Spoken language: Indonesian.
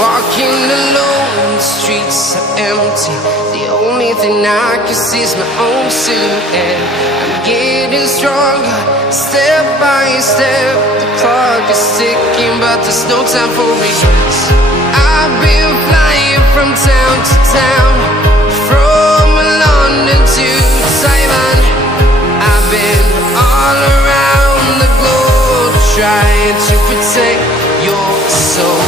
Walking alone, the streets are empty. The only thing I can see is my own silhouette. I'm getting stronger, step by step. The clock is ticking, but there's no time for regrets. I've been flying from town to town, from London to Taiwan. I've been all around the globe, trying to protect your soul.